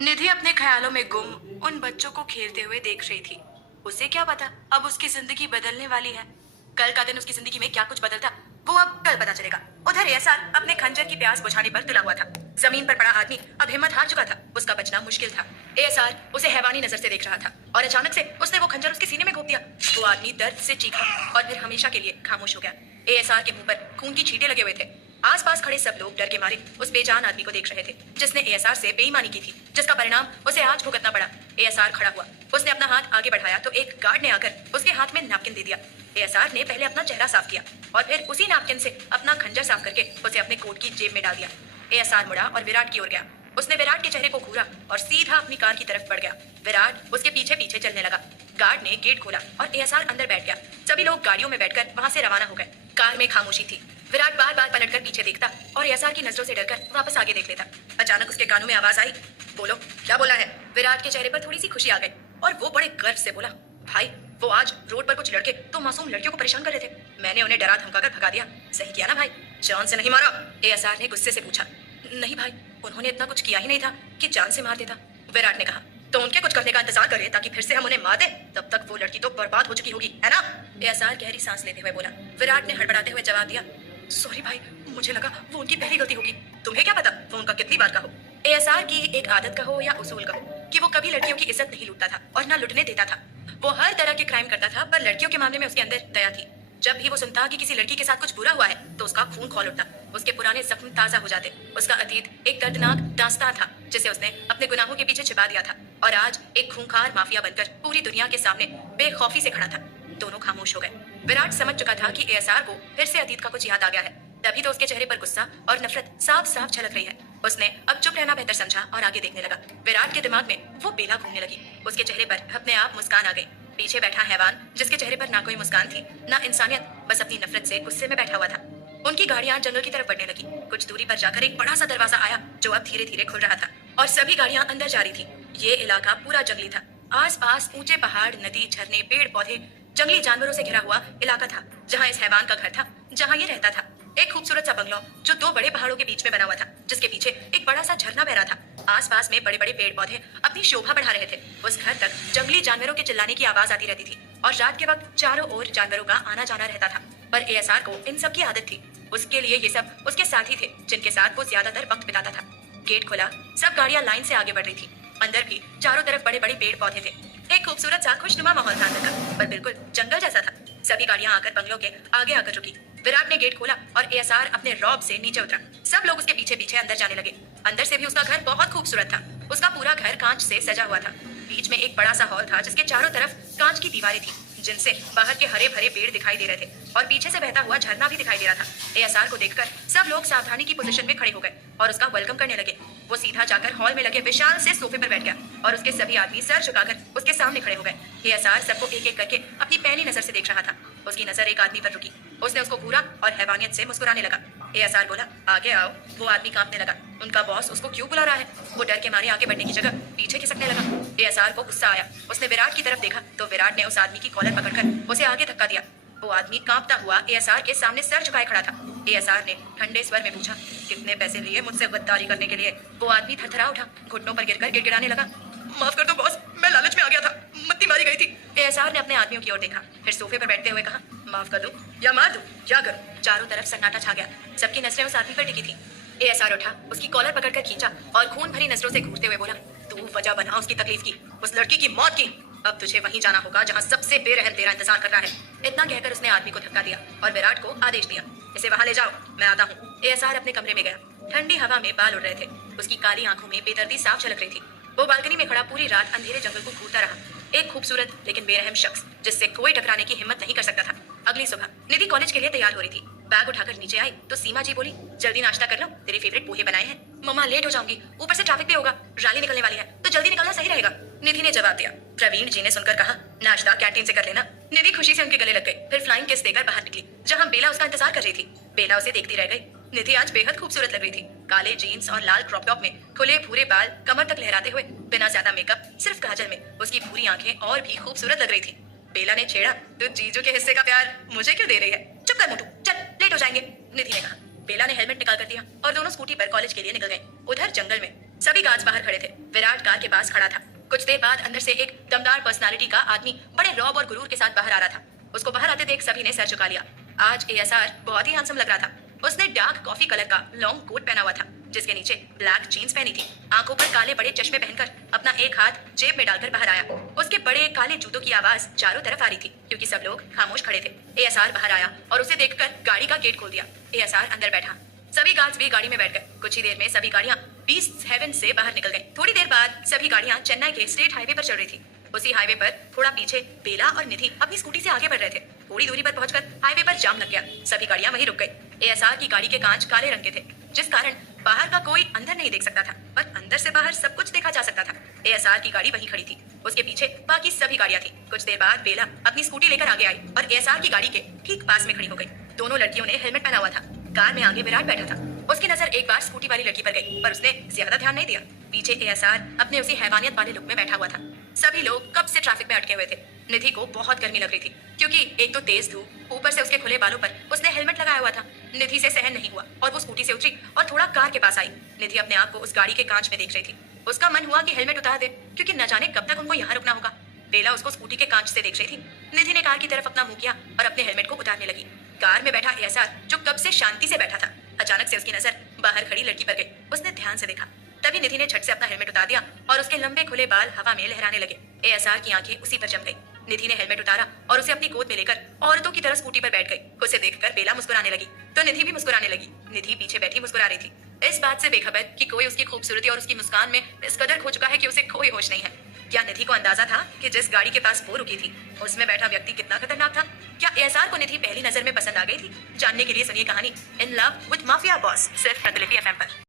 निधि अपने ख्यालों में गुम उन बच्चों को खेलते हुए देख रही थी। उसे क्या पता अब उसकी जिंदगी बदलने वाली है। कल का दिन उसकी जिंदगी में क्या कुछ बदलता वो अब कल पता चलेगा। उधर एहसान अपने खंजर की प्यास बुझाने पर तुला हुआ था। जमीन पर पड़ा आदमी अब हिम्मत हार चुका था। उसका बचना मुश्किल था। एहसान उसे हैवानी नजर से देख रहा था और अचानक से उसने वो खंजर उसके सीने में घोंप दिया। वो आदमी दर्द से चीखा और फिर हमेशा के लिए खामोश हो गया। एएसआर के मुंह पर खून की छींटे लगे हुए थे। आसपास खड़े सब लोग डर के मारे उस बेजान आदमी को देख रहे थे जिसने एएसआर से बेईमानी की थी, जिसका परिणाम उसे आज भुगतना पड़ा। एएसआर खड़ा हुआ। उसने अपना हाथ आगे बढ़ाया तो एक गार्ड ने आकर उसके हाथ में नैपकिन दे दिया। एएसआर ने पहले अपना चेहरा साफ किया और फिर उसी नैपकिन से अपना खंजर साफ करके उसे अपने कोट की जेब में डाल दिया। एएसआर मुड़ा और विराट की ओर गया। उसने विराट के चेहरे को घूरा और सीधा अपनी कार की तरफ बढ़ गया। विराट उसके पीछे पीछे चलने लगा। गार्ड ने गेट खोला और एएसआर अंदर बैठ गया। सभी लोग गाड़ियों में बैठकर वहां से रवाना हो गए। कार में खामोशी थी। विराट बार बार पलटकर पीछे देखता और एएसआर की नजरों से डरकर वापस आगे देख लेता। अचानक उसके कानों में आवाज आई, बोलो क्या बोला है। विराट के चेहरे पर थोड़ी सी खुशी आ गई और वो बड़े गर्व से बोला, भाई वो आज रोड पर कुछ लड़के तो मासूम लड़कियों को परेशान कर रहे थे। मैंने उन्हें डरा धमका कर भगा दिया। सही किया ना भाई, जान से नहीं मारा। एएसआर ने गुस्से से पूछा। नहीं भाई, उन्होंने इतना कुछ किया ही नहीं था कि जान से मार देता। विराट ने कहा, तो उनके कुछ करने का इंतजार करें ताकि फिर से हम उन्हें मार दें। तब तक वो लड़की तो बर्बाद हो चुकी होगी, है ना। एएसआर गहरी सांस लेते हुए बोला। विराट ने हड़बड़ाते हुए जवाब दिया, सॉरी भाई, मुझे लगा वो उनकी पहली गलती होगी। तुम्हें क्या पता वो उनका कितनी बार का हो। एएसआर की एक आदत का हो या उसूल का हो कि वो कभी लड़कियों की इज्जत नहीं लूटता था और ना लुटने देता था। वो हर तरह के क्राइम करता था, पर लड़कियों के मामले में उसके अंदर दया थी। जब भी वो सुनता कि किसी लड़की के साथ कुछ बुरा हुआ है तो उसका खून खौल उठता। उसके पुराने जख्म ताजा हो जाते। उसका अतीत एक दर्दनाक दास्तां था जिसे उसने अपने गुनाहों के पीछे छिपा दिया था और आज एक खूंखार माफिया बनकर पूरी दुनिया के सामने बेखौफी से खड़ा था। दोनों खामोश हो गए। विराट समझ चुका था कि एएसआर को फिर से अतीत का कुछ याद आ गया है। तभी तो उसके चेहरे पर गुस्सा और नफरत साफ साफ झलक रही है। उसने अब चुप रहना बेहतर समझा और आगे देखने लगा। विराट के दिमाग में वो बेला घूमने लगी। उसके चेहरे पर अपने आप मुस्कान आ गई। पीछे बैठा हैवान जिसके चेहरे पर ना कोई मुस्कान थी ना इंसानियत, बस अपनी नफरत से गुस्से में बैठा हुआ था। उनकी गाड़ियां जंगल की तरफ बढ़ने लगी। कुछ दूरी पर जाकर एक बड़ा सा दरवाजा आया जो अब धीरे धीरे खुल रहा था और सभी गाड़ियां अंदर जा रही थी। ये इलाका पूरा जंगली था। आसपास ऊंचे पहाड़, नदी, झरने, पेड़ पौधे, जंगली जानवरों से घिरा हुआ इलाका था जहाँ इस हैवान का घर था, जहाँ ये रहता था। एक खूबसूरत सा बंगलो जो दो बड़े पहाड़ों के बीच में बना हुआ था, जिसके पीछे एक बड़ा सा झरना बह रहा था। आसपास में बड़े बड़े पेड़ पौधे अपनी शोभा बढ़ा रहे थे। उस घर तक जंगली जानवरों के चिल्लाने की आवाज आती रहती थी और रात के वक्त चारों ओर जानवरों का आना जाना रहता था। पर एएसआर को इन सब की आदत थी। उसके लिए ये सब उसके साथी थे जिनके साथ वो ज्यादातर वक्त बिताता था। गेट खुला, सब गाड़ियां लाइन से आगे बढ़ रही थी। अंदर भी चारों तरफ बड़े बड़े पेड़ पौधे थे। एक खूबसूरत सा खुशनुमा माहौल था अंदर का, पर बिल्कुल जंगल जैसा था। सभी गाड़ियां आकर बंगलों के आगे आकर रुकी। विराट ने गेट खोला और एएसआर अपने रॉब से नीचे उतरा। सब लोग उसके पीछे पीछे अंदर जाने लगे। अंदर से भी उसका घर बहुत खूबसूरत था। उसका पूरा घर कांच से सजा हुआ था। बीच में एक बड़ा सा हॉल था जिसके चारों तरफ कांच की दीवारें थी जिनसे बाहर के हरे भरे पेड़ दिखाई दे रहे थे और पीछे से बहता हुआ झरना भी दिखाई दे रहा था। एएसआर को देखकर सब लोग सावधानी की पोजीशन में खड़े हो गए और उसका वेलकम करने लगे। वो सीधा जाकर हॉल में लगे विशाल से सोफे पर बैठ गया और उसके सभी आदमी सर झुकाकर उसके सामने खड़े हो गए। एएसआर सबको एक एक करके अपनी पैनी नजर से देख रहा था। उसकी नजर एक आदमी पर रुकी। उसने उसको घूरा और हैवानियत से मुस्कुराने लगा। एएसआर बोला, आगे आओ। वो आदमी कांपने लगा। उनका बॉस उसको क्यों बुला रहा है। वो डर के मारे आगे बढ़ने की जगह पीछे खिसकने लगा। एएसआर को गुस्सा आया। उसने विराट की तरफ देखा तो विराट ने उस आदमी की कॉलर पकड़कर उसे आगे धक्का दिया। वो आदमी कांपता हुआ एएसआर के सामने सर झुकाए खड़ा था। एएसआर ने ठंडे स्वर में पूछा, कितने पैसे लिए मुझसे गद्दारी करने के लिए। वो आदमी थरथरा उठा, घुटनों पर गिरकर गिड़गिड़ाने लगा। माफ कर दो बॉस, मैं लालच में आ गया था, मत्ती मारी गई थी। एएसआर ने अपने आदमियों की ओर देखा, फिर सोफे पर बैठते हुए कहा, माफ कर दो या मार दो, क्या करूं। चारों तरफ सन्नाटा छा गया। सबकी नजरें उस आदमी पर टिकी थी। एएसआर उठा, उसकी कॉलर पकड़कर खींचा और खून भरी नजरों से घूरते हुए बोला, तू वजह बना उसकी तकलीफ की, उस लड़की की मौत की। अब तुझे वहीं जाना होगा जहां सबसे बेरहम तेरा इंतजार कर रहा है। इतना कहकर उसने आदमी को धक्का दिया और विराट को आदेश दिया, इसे वहां ले जाओ, मैं आता हूँ। एएसआर अपने कमरे में गया। ठंडी हवा में बाल उड़ रहे थे। उसकी काली आंखों में बेदर्दी साफ झलक रही थी। वो बालकनी में खड़ा पूरी रात अंधेरे जंगल को घूरता रहा। एक खूबसूरत लेकिन बेरहम शख्स जिससे कोई टकराने की हिम्मत नहीं कर सकता था। अगली सुबह निधि कॉलेज के लिए तैयार हो रही थी। बैग उठाकर नीचे आई तो सीमा जी बोली, जल्दी नाश्ता कर लो, तेरे फेवरेट पोहे बनाए हैं। मम्मा लेट हो जाऊंगी, ऊपर से ट्रैफिक भी होगा, रैली निकलने वाली है, तो जल्दी निकलना सही रहेगा। निधि ने जवाब दिया। प्रवीण जी ने सुनकर कहा, नाश्ता कैंटीन से कर लेना। निधि खुशी से उनके गले लग गई, फिर फ्लाइंग किस देकर बाहर निकली जहाँ बेला उसका इंतजार कर रही थी। बेला उसे देखती रह गई। निधि आज बेहद खूबसूरत लग रही थी। काले जीन्स और लाल क्रॉप टॉप में खुले भूरे बाल कमर तक लहराते हुए, बिना ज्यादा मेकअप, सिर्फ काजल में उसकी भूरी आंखें और भी खूबसूरत लग रही थी। बेला ने छेड़ा, तो जीजू के हिस्से का प्यार मुझे क्यों दे रही है। चुप कर मोटू, चल लेट हो जाएंगे, निधि ने कहा। बेला ने हेलमेट निकाल कर दिया और दोनों स्कूटी पर कॉलेज के लिए निकल गए। उधर जंगल में सभी गार्ड्स बाहर खड़े थे। विराट कार के पास खड़ा था। कुछ देर बाद अंदर से एक दमदार पर्सनालिटी का आदमी बड़े रौब और गुरूर के साथ बाहर आ रहा था। उसको बाहर आते देख सभी ने सर झुका लिया। आज एएसआर बहुत ही हैंडसम लग रहा था। उसने डार्क कॉफी कलर का लॉन्ग कोट पहना हुआ था, जिसके नीचे ब्लैक जीन्स पहनी थी। आंखों पर काले बड़े चश्मे पहनकर अपना एक हाथ जेब में डालकर बाहर आया। उसके बड़े काले जूतों की आवाज चारों तरफ आ रही थी, क्योंकि सब लोग खामोश खड़े थे। एएसआर बाहर आया और उसे देखकर गाड़ी का गेट खोल दिया। एएसआर अंदर बैठा। सभी गार्ड्स भी गाड़ी में बैठ गए। कुछ ही देर में सभी गाड़ियां बीस्ट हेवन से बाहर निकल गई। थोड़ी देर बाद सभी गाड़ियां चेन्नई के स्टेट हाईवे पर चल रही थी। उसी हाईवे पर थोड़ा पीछे बेला और निधि अपनी स्कूटी से आगे बढ़ रहे थे। थोड़ी दूरी पर पहुंचकर हाईवे पर जाम लग गया। सभी गाड़ियां वहीं रुक गई। एएसआर की गाड़ी के कांच काले रंग के थे, जिस कारण बाहर का कोई अंदर नहीं देख सकता था, पर अंदर से बाहर सब कुछ देखा जा सकता था। एएसआर की गाड़ी वहीं खड़ी थी। उसके पीछे बाकी सभी गाड़ियां थी। कुछ देर बाद बेला अपनी स्कूटी लेकर आगे आई और एएसआर की गाड़ी के ठीक पास में खड़ी हो गई। दोनों लड़कियों ने हेलमेट पहना हुआ था। कार में आगे विराट बैठा था। उसकी नजर एक बार स्कूटी वाली लड़की पर गई, पर उसने ज्यादा ध्यान नहीं दिया। पीछे एएसआर अपने उसी हैवानियत वाले लुक में बैठा हुआ था। सभी लोग कब से ट्रैफिक में अटके हुए थे। निधि को बहुत गर्मी लग रही थी, क्योंकि एक तो तेज धूप, ऊपर से उसके खुले बालों पर उसने हेलमेट लगाया हुआ था। निधि से सहन नहीं हुआ और वो स्कूटी से उतरी और थोड़ा कार के पास आई। निधि अपने आप को उस गाड़ी के कांच में देख रही थी। उसका मन हुआ कि हेलमेट उतार दे, क्योंकि न जाने कब तक उनको यहाँ रुकना होगा। बेला उसको स्कूटी के कांच से देख रही थी। निधि ने कार की तरफ अपना मुंह किया और अपने हेलमेट को उतारने लगी। कार में बैठा एएसआर, जो कब से शांति से बैठा था, अचानक से उसकी नजर बाहर खड़ी लड़की पर गई। उसने ध्यान से देखा। तभी निधि ने झट से अपना हेलमेट उतार दिया और उसके लंबे खुले बाल हवा में लहराने लगे। एएसआर की आंखें उसी पर जम गई। निधि ने हेलमेट उतारा और उसे अपनी गोद में लेकर औरतों की तरह स्कूटी पर बैठ गई। उसे देखकर बेला मुस्कुराने लगी, तो निधि भी मुस्कुराने लगी। निधि पीछे बैठी मुस्कुरा रही थी, इस बात से बेखबर कि कोई उसकी खूबसूरती और उसकी मुस्कान में इस कदर खो चुका है कि उसे कोई होश नहीं है। क्या निधि को अंदाजा था कि जिस गाड़ी के पास वो रुकी थी, उसमें बैठा व्यक्ति कितना खतरनाक था? क्या एएसआर को निधि पहली नजर में पसंद आ गई थी? जानने के लिए सुनिए कहानी in love with mafia boss, सिर्फ प्रतिलिपि एफएम पर।